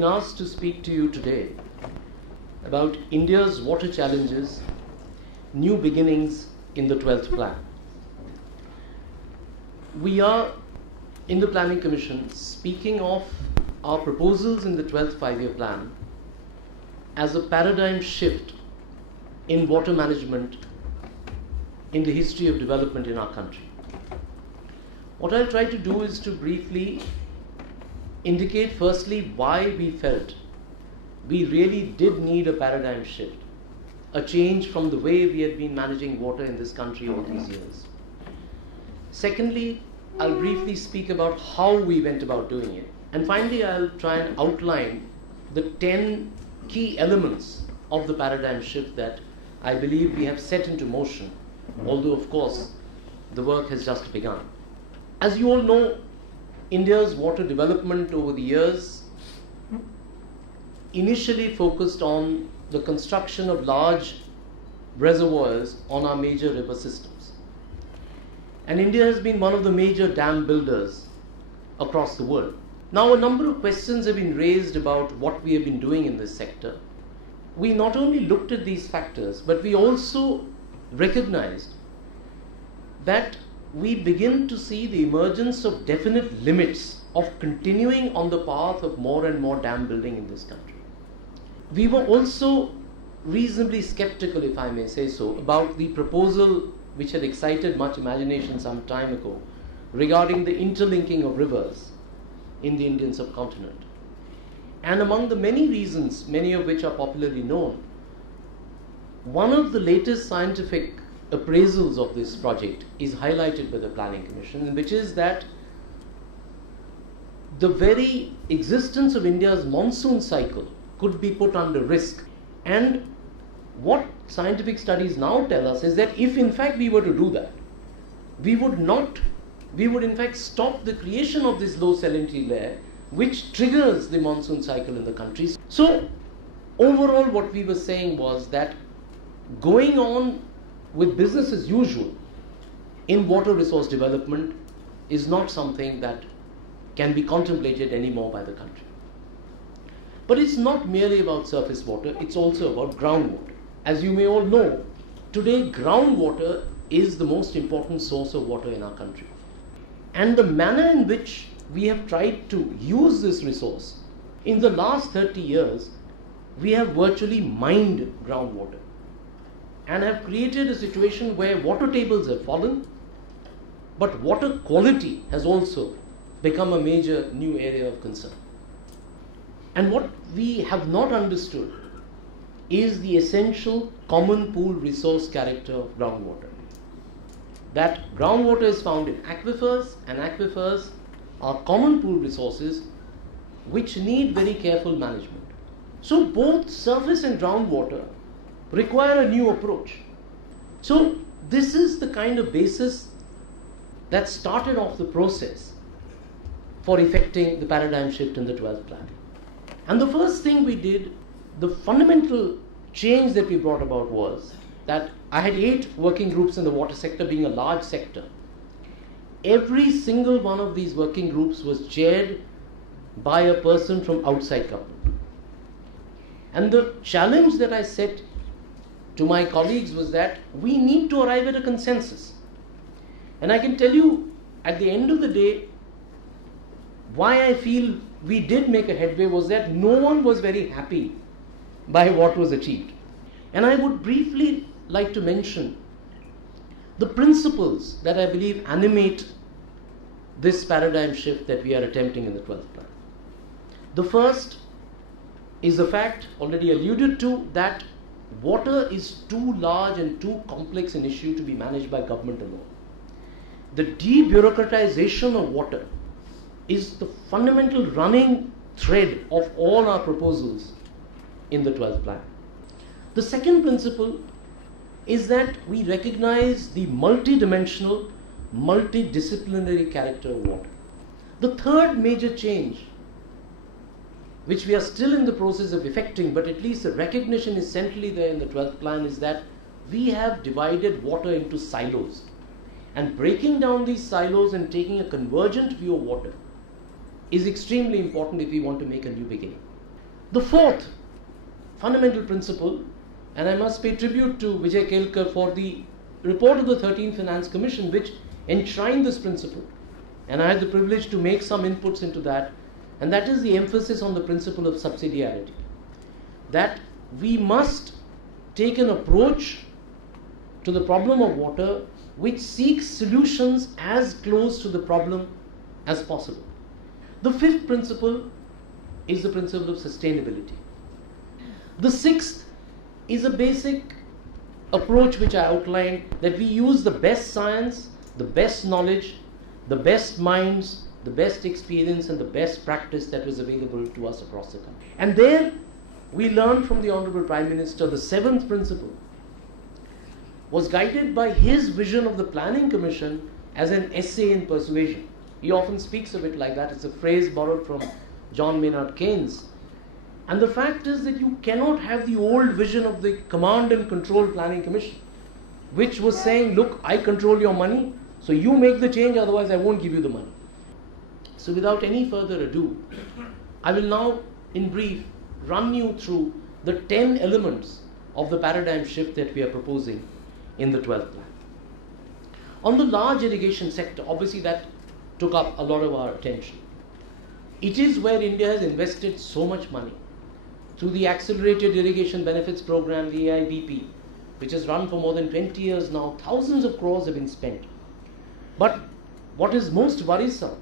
been asked to speak to you today about India's water challenges, new beginnings in the 12th plan. We are in the Planning Commission speaking of our proposals in the 12th five-year plan as a paradigm shift in water management in the history of development in our country. What I'll try to do is to briefly indicate firstly why we felt we really did need a paradigm shift, a change from the way we had been managing water in this country all these years. Secondly, I'll briefly speak about how we went about doing it. And finally, I'll try and outline the 10 key elements of the paradigm shift that I believe we have set into motion, although of course the work has just begun. As you all know, India's water development over the years initially focused on the construction of large reservoirs on our major river systems. And India has been one of the major dam builders across the world. Now, a number of questions have been raised about what we have been doing in this sector. We not only looked at these factors, but we also recognized that we begin to see the emergence of definite limits of continuing on the path of more and more dam building in this country. We were also reasonably skeptical, if I may say so, about the proposal which had excited much imagination some time ago regarding the interlinking of rivers in the Indian subcontinent. And among the many reasons, many of which are popularly known, one of the latest scientific appraisals of this project is highlighted by the Planning Commission, which is that the very existence of India's monsoon cycle could be put under risk. And what scientific studies now tell us is that if in fact we were to do that, we would in fact stop the creation of this low salinity layer which triggers the monsoon cycle in the country. So overall what we were saying was that going on with business as usual in water resource development is not something that can be contemplated anymore by the country. But it's not merely about surface water, it's also about groundwater. As you may all know, today groundwater is the most important source of water in our country. And the manner in which we have tried to use this resource, in the last 30 years, we have virtually mined groundwater and have created a situation where water tables have fallen, but water quality has also become a major new area of concern. And what we have not understood is the essential common pool resource character of groundwater. That groundwater is found in aquifers, and aquifers are common pool resources which need very careful management. So both surface and groundwater require a new approach. So this is the kind of basis that started off the process for effecting the paradigm shift in the 12th plan. And the first thing we did, the fundamental change that we brought about was that I had 8 working groups in the water sector, being a large sector. Every single one of these working groups was chaired by a person from outside government. And the challenge that I set to my colleagues was that we need to arrive at a consensus. And I can tell you at the end of the day, why I feel we did make a headway was that no one was very happy by what was achieved. And I would briefly like to mention the principles that I believe animate this paradigm shift that we are attempting in the 12th plan. The first is the fact, already alluded to, that water is too large and too complex an issue to be managed by government alone. The debureaucratization of water is the fundamental running thread of all our proposals in the 12th plan. The second principle is that we recognize the multidimensional, multidisciplinary character of water. The third major change, which we are still in the process of effecting, but at least the recognition is centrally there in the 12th plan, is that we have divided water into silos. And breaking down these silos and taking a convergent view of water is extremely important if we want to make a new beginning. The fourth fundamental principle, and I must pay tribute to Vijay Kelkar for the report of the 13th Finance Commission which enshrined this principle, and I had the privilege to make some inputs into that, and that is the emphasis on the principle of subsidiarity. That we must take an approach to the problem of water which seeks solutions as close to the problem as possible. The fifth principle is the principle of sustainability. The sixth is a basic approach which I outlined, that we use the best science, the best knowledge, the best minds, the best experience and the best practice that was available to us across the country. And there we learned from the Honorable Prime Minister, the seventh principle was guided by his vision of the Planning Commission as an essay in persuasion. He often speaks of it like that. It's a phrase borrowed from John Maynard Keynes. And the fact is that you cannot have the old vision of the Command and Control Planning Commission, which was saying, look, I control your money, so you make the change, otherwise I won't give you the money. So without any further ado, I will now, in brief, run you through the 10 elements of the paradigm shift that we are proposing in the 12th plan. On the large irrigation sector, obviously that took up a lot of our attention. It is where India has invested so much money through the Accelerated Irrigation Benefits Program, the AIBP, which has run for more than 20 years now. Thousands of crores have been spent. But what is most worrisome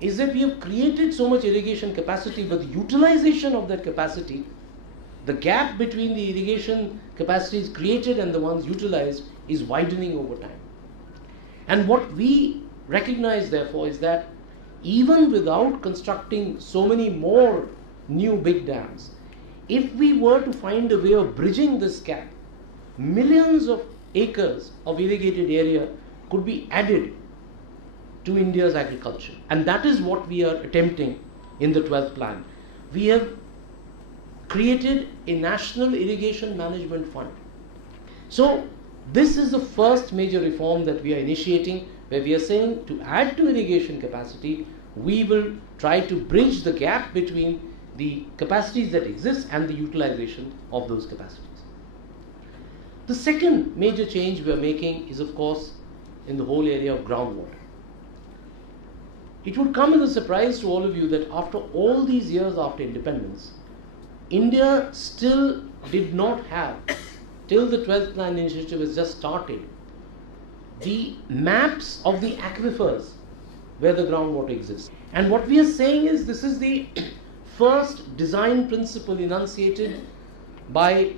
is that we have created so much irrigation capacity, but the utilization of that capacity, the gap between the irrigation capacities created and the ones utilized, is widening over time. And what we recognize, therefore, is that even without constructing so many more new big dams, if we were to find a way of bridging this gap, millions of acres of irrigated area could be added to India's agriculture. And that is what we are attempting in the 12th plan. We have created a National Irrigation Management Fund. So this is the first major reform that we are initiating, where we are saying to add to irrigation capacity, we will try to bridge the gap between the capacities that exist and the utilization of those capacities. The second major change we are making is, of course, in the whole area of groundwater. It would come as a surprise to all of you that after all these years after independence, India still did not have, till the 12th plan initiative has just started, the maps of the aquifers where the groundwater exists. And what we are saying is, this is the first design principle enunciated by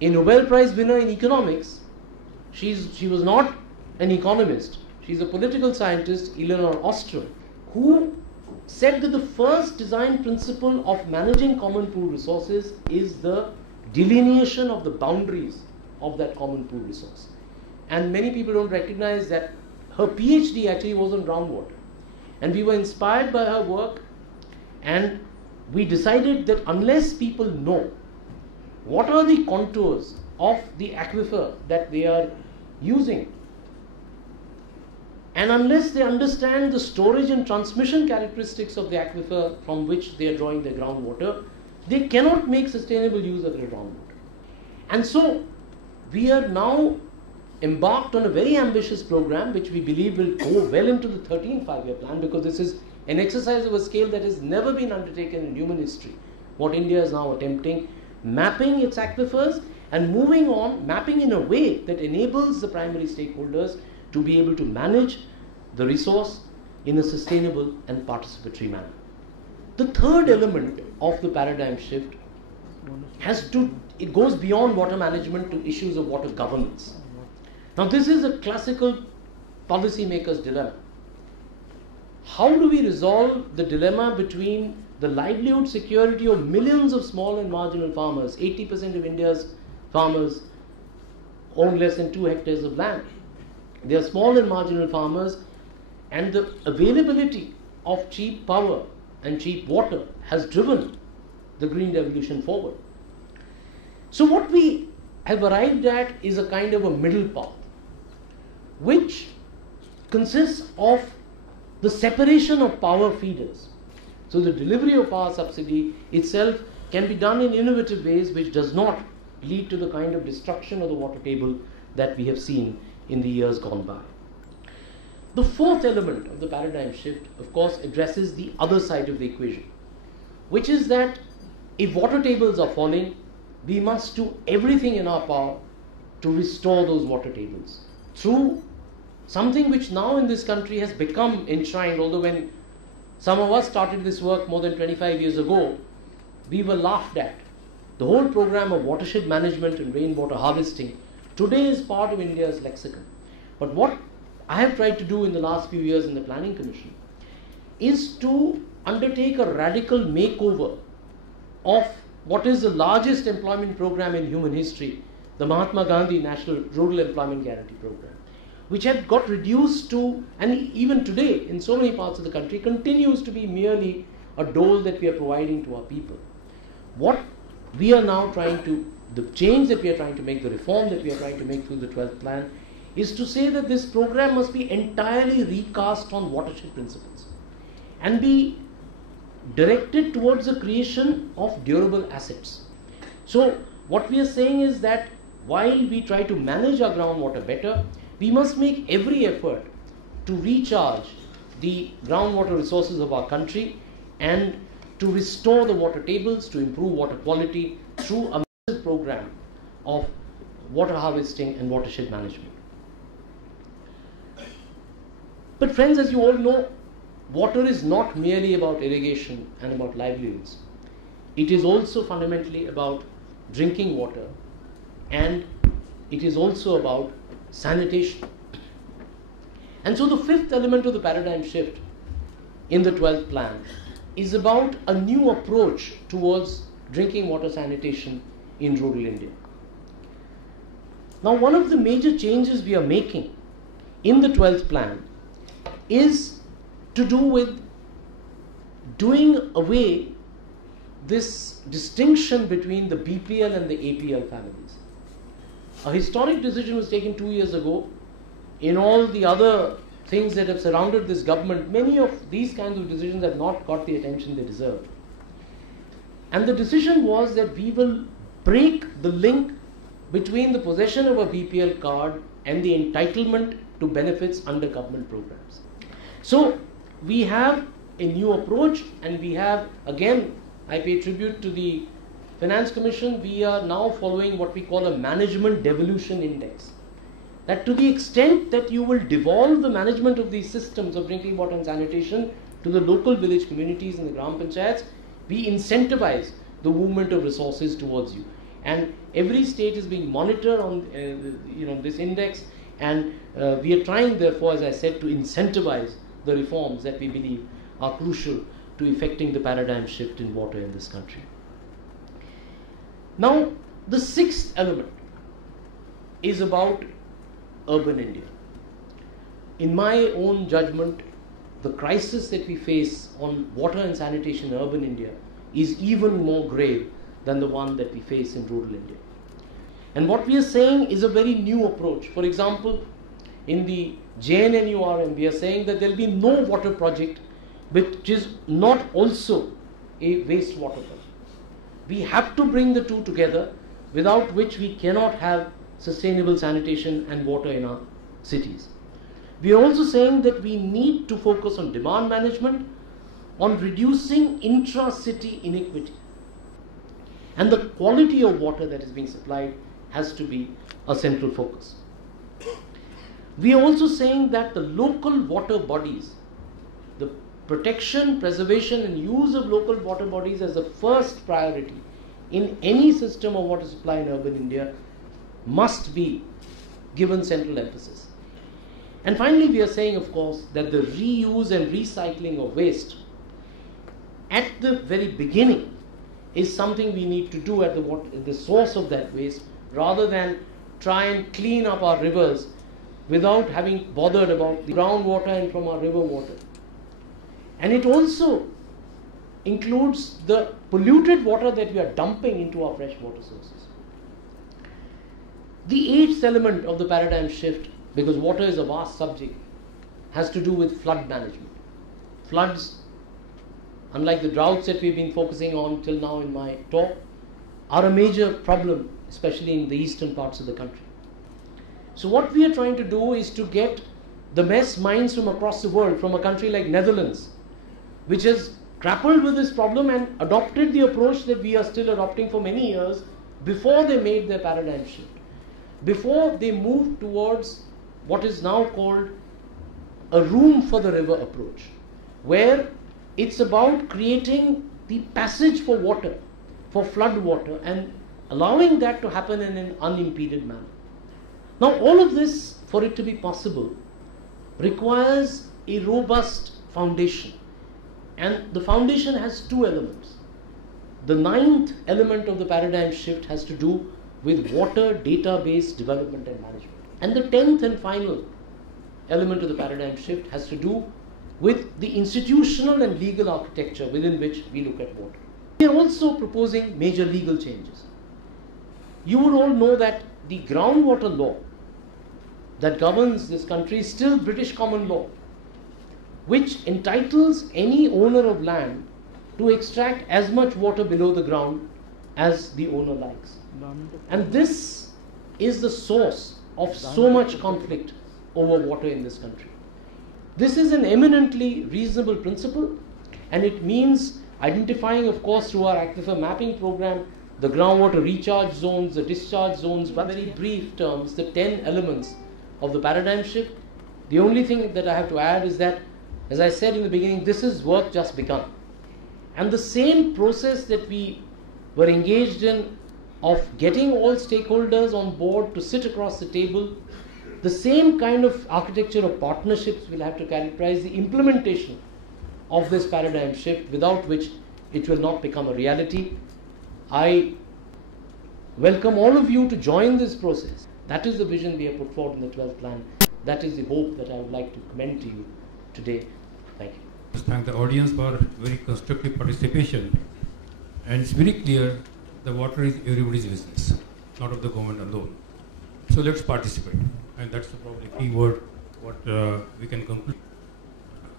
a Nobel Prize winner in economics. She was not an economist. She's a political scientist, Elinor Ostrom, who said that the first design principle of managing common pool resources is the delineation of the boundaries of that common pool resource. And many people don't recognize that her PhD actually was on groundwater. And we were inspired by her work, and we decided that unless people know what are the contours of the aquifer that they are using, and unless they understand the storage and transmission characteristics of the aquifer from which they are drawing their groundwater, they cannot make sustainable use of their groundwater. And so we are now embarked on a very ambitious program which we believe will go well into the 13th five-year plan, because this is an exercise of a scale that has never been undertaken in human history. What India is now attempting, mapping its aquifers and moving on, mapping in a way that enables the primary stakeholders to be able to manage the resource in a sustainable and participatory manner. The third element of the paradigm shift it goes beyond water management to issues of water governance. Now this is a classical policymaker's dilemma. How do we resolve the dilemma between the livelihood security of millions of small and marginal farmers? 80% of India's farmers own less than 2 hectares of land. They are small and marginal farmers, and the availability of cheap power and cheap water has driven the green revolution forward. So what we have arrived at is a kind of a middle path, which consists of the separation of power feeders. So the delivery of power subsidy itself can be done in innovative ways which does not lead to the kind of destruction of the water table that we have seen in the years gone by. The fourth element of the paradigm shift, of course, addresses the other side of the equation, which is that if water tables are falling, we must do everything in our power to restore those water tables through something which now in this country has become enshrined, although when some of us started this work more than 25 years ago, we were laughed at. The whole program of watershed management and rainwater harvesting today is part of India's lexicon. But what I have tried to do in the last few years in the Planning Commission is to undertake a radical makeover of what is the largest employment program in human history, the Mahatma Gandhi National Rural Employment Guarantee Program, which had got reduced to, and even today in so many parts of the country continues to be merely a dole that we are providing to our people. What we are now trying to, the change that we are trying to make, the reform that we are trying to make through the 12th plan, is to say that this program must be entirely recast on watershed principles and be directed towards the creation of durable assets. So what we are saying is that while we try to manage our groundwater better, we must make every effort to recharge the groundwater resources of our country and to restore the water tables, to improve water quality through a massive program of water harvesting and watershed management. But friends, as you all know, water is not merely about irrigation and about livelihoods. It is also fundamentally about drinking water, and it is also about sanitation. And so the fifth element of the paradigm shift in the 12th plan is about a new approach towards drinking water sanitation in rural India. Now, one of the major changes we are making in the 12th plan is to do with doing away this distinction between the BPL and the APL families. A historic decision was taken 2 years ago. In all the other things that have surrounded this government, many of these kinds of decisions have not got the attention they deserve. And the decision was that we will break the link between the possession of a BPL card and the entitlement to benefits under government programs. So we have a new approach, and we have, again, I pay tribute to the Finance Commission, we are now following what we call a management devolution index. That to the extent that you will devolve the management of these systems of drinking water and sanitation to the local village communities and the Gram Panchayats, we incentivize the movement of resources towards you. And every state is being monitored on this index, and we are trying, therefore, as I said, to incentivize the reforms that we believe are crucial to effecting the paradigm shift in water in this country. Now, the sixth element is about urban India. In my own judgment, the crisis that we face on water and sanitation in urban India is even more grave than the one that we face in rural India. And what we are saying is a very new approach. For example, in the JNNURM, we are saying that there will be no water project which is not also a wastewater project. We have to bring the two together, without which we cannot have sustainable sanitation and water in our cities. We are also saying that we need to focus on demand management, on reducing intra-city inequity. And the quality of water that is being supplied has to be a central focus. We are also saying that the local water bodies, the protection, preservation and use of local water bodies as the first priority in any system of water supply in urban India, must be given central emphasis. And finally, we are saying, of course, that the reuse and recycling of waste at the very beginning is something we need to do at the source of that waste, rather than try and clean up our rivers without having bothered about the groundwater and from our river water. And it also includes the polluted water that we are dumping into our freshwater sources. The eighth element of the paradigm shift, because water is a vast subject, has to do with flood management. Floods unlike the droughts that we've been focusing on till now in my talk, are a major problem, especially in the eastern parts of the country. So what we are trying to do is to get the best minds from across the world, from a country like Netherlands, which has grappled with this problem and adopted the approach that we are still adopting for many years before they made their paradigm shift, before they moved towards what is now called a room for the river approach, where it's about creating the passage for water, for flood water, and allowing that to happen in an unimpeded manner. Now all of this, for it to be possible, requires a robust foundation, and the foundation has two elements. The ninth element of the paradigm shift has to do with water database development and management, and the 10th and final element of the paradigm shift has to do with the institutional and legal architecture within which we look at water. We are also proposing major legal changes. You would all know that the groundwater law that governs this country is still British common law, which entitles any owner of land to extract as much water below the ground as the owner likes. And this is the source of so much conflict over water in this country. This is an eminently reasonable principle, and it means identifying, of course, through our aquifer mapping program, the groundwater recharge zones, the discharge zones, but in very brief terms, the 10 elements of the paradigm shift. The only thing that I have to add is that, as I said in the beginning, this is work just begun. And the same process that we were engaged in of getting all stakeholders on board to sit across the table, the same kind of architecture of partnerships will have to characterize the implementation of this paradigm shift, without which it will not become a reality. I welcome all of you to join this process. That is the vision we have put forward in the 12th plan. That is the hope that I would like to commend to you today. Thank you. Thank the audience for very constructive participation. And it's very clear the water is everybody's business, not of the government alone. So let's participate. And that's probably the key word what we can conclude.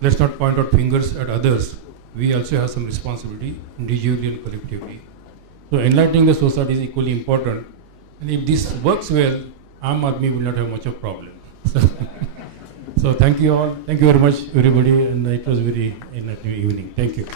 Let's not point out fingers at others. We also have some responsibility, individually and collectively. So enlightening the society is equally important. And if this works well, Aam Aadmi will not have much of a problem. So thank you all. Thank you very much, everybody. And it was very enlightening evening. Thank you.